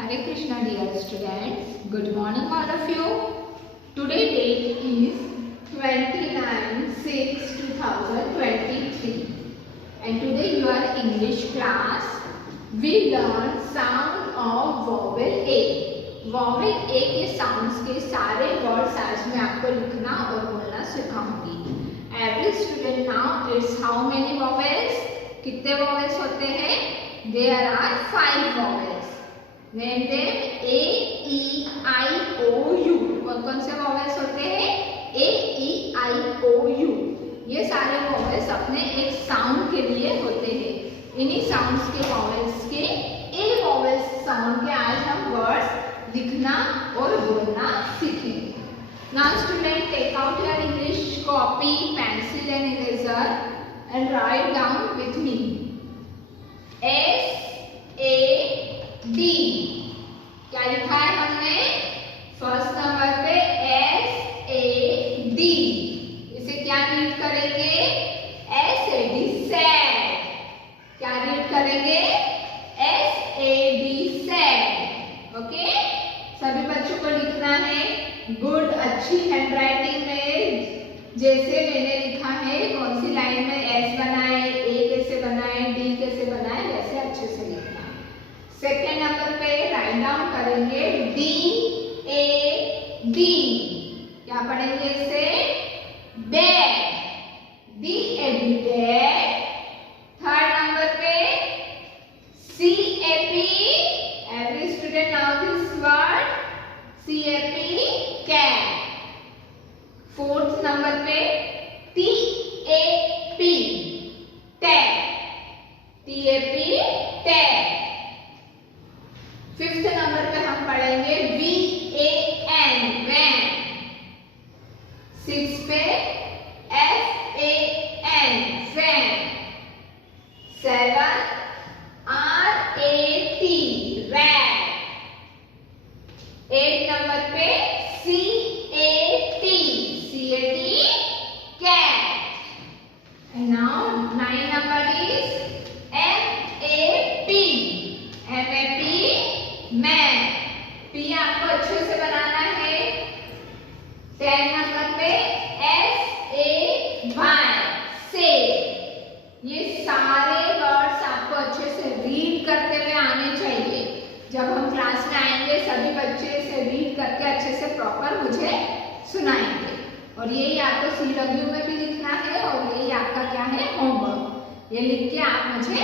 Hare Krishna dear students, good morning all of you. Today date is 29/6/2023 and today you are English class. We learn sound of vowel A. Vowel A के sounds के सारे words आज मैं आपको लिखना और बोलना सिखाऊंगी. Every student now it's how many vowels? कितने vowels होते हैं? There are 5 vowels. Name them A, E, I, O, U. कौन से vowels होते हैं? A, E, I, O, U. ये सारे vowels अपने एक sound के लिए होते हैं. इन्हीं sounds के vowels के A vowels sound के आज हम words लिखना और बोलना सीखेंगे. Now student take out your English copy, pencil and eraser and write down with me. S, A, D. क्या लिखा है हमने? फर्स्ट नंबर पे S, A, D. इसे क्या रीड करेंगे? S, A, D, sad. क्या रीड करेंगे? S, A, D, sad. Okay? सभी बच्चों को लिखना है गुड, अच्छी हैंडराइटिंग में जैसे मैंने लिखा है. कौन सी लाइन में S बनाए, A कैसे बनाए, D कैसे बनाए, वैसे अच्छे से लिखना. सेकेंड नंबर पे राइट डाउन करेंगे D, A, D. क्या पढ़ेंगे इसे? Dad. D, A, D, dad. Third number पे C, A, P. Every student know this word. C, A, P, cat. Fourth number पे T, A, P, tap. T, A, P, tap. Fifth number पे हम पढ़ेंगे V, A, N, van. Six पे F, A, N, fan. Seven R, A, T, rat. Eight number पे C, A, T, C, A, T, cat. And now nine number is M, A, P, M, A, P, man. P आपको अच्छे से बनाना है. 10 number पे S, A, Y, say. ये सारे words आपको अच्छे से रीड करते हुए आने चाहिए. जब हम क्लास में आएंगे सभी बच्चे से रीड करके अच्छे से प्रॉपर मुझे सुनाएंगे. और यही आपको CW में भी लिखना है और यही आपका क्या है होमवर्क. ये लिख के आप मुझे